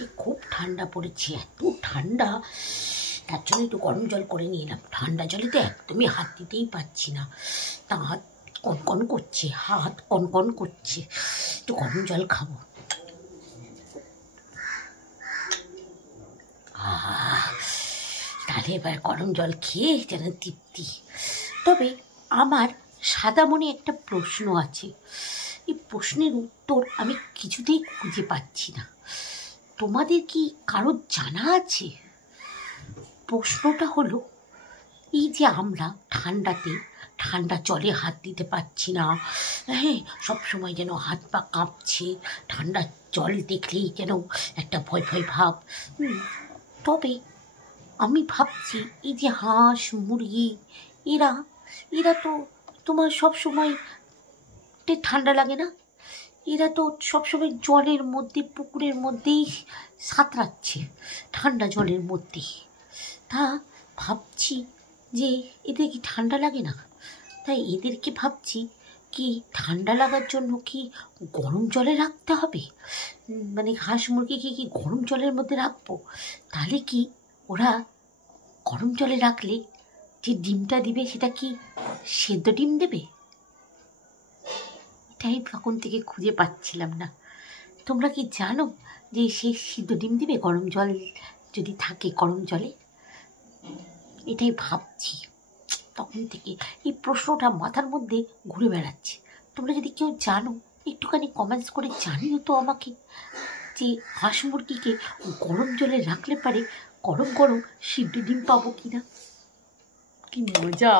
আজকে খুব ঠান্ডা পড়েছে, এত ঠান্ডা, তার জন্য একটু গরম জল করে নিয়ে এলাম। ঠান্ডা জলে তো একদমই হাত দিতেই পারছি না, তা হাত কনকন করছে, হাত কনকন করছে। একটু গরম জল খাবো। তাহলে এবার গরম জল খেয়ে যেন তৃপ্তি। তবে আমার সাদা মনে একটা প্রশ্ন আছে, এই প্রশ্নের উত্তর আমি কিছুতেই খুঁজে পাচ্ছি না। তোমাদের কি কারো জানা আছে? প্রশ্নটা হলো, এই যে আমরা ঠান্ডাতে ঠান্ডা জলে হাত দিতে পারছি না, হ্যাঁ, সবসময় যেন হাত পা কাঁপছে, ঠান্ডা জল দেখলেই যেন একটা ভয় ভয় ভাব। তবে আমি ভাবছি, এই যে হাঁস মুরগি, এরা এরা তো তোমার সবসময় ঠান্ডা লাগে না, এরা তো সবসময় জলের মধ্যে, পুকুরের মধ্যেই সাঁতরাচ্ছে, ঠান্ডা জলের মধ্যে। তা ভাবছি যে এদের কি ঠান্ডা লাগে না? তাই এদেরকে ভাবছি কি ঠান্ডা লাগার জন্য কি গরম জলে রাখতে হবে, মানে হাঁস মুরগিকে কি গরম জলের মধ্যে রাখবো? তাহলে কি ওরা গরম জলে রাখলে যে ডিমটা দিবে সেটা কি সেদ্ধ ডিম দেবে? এটাই তখন থেকে খুঁজে পাচ্ছিলাম না। তোমরা কি জানো যে সে সিদ্ধ ডিম দিবে গরম জল যদি থাকে গরম জলে? এটাই ভাবছি তখন থেকে, এই প্রশ্নটা মাথার মধ্যে ঘুরে বেড়াচ্ছে। তোমরা যদি কেউ জানো একটুখানি কমেন্টস করে জানিও তো আমাকে, যে হাঁস মুরগিকে গরম জলে রাখলে পারে গরম গরম সিদ্ধ ডিম পাবো কিনা। কি মজা!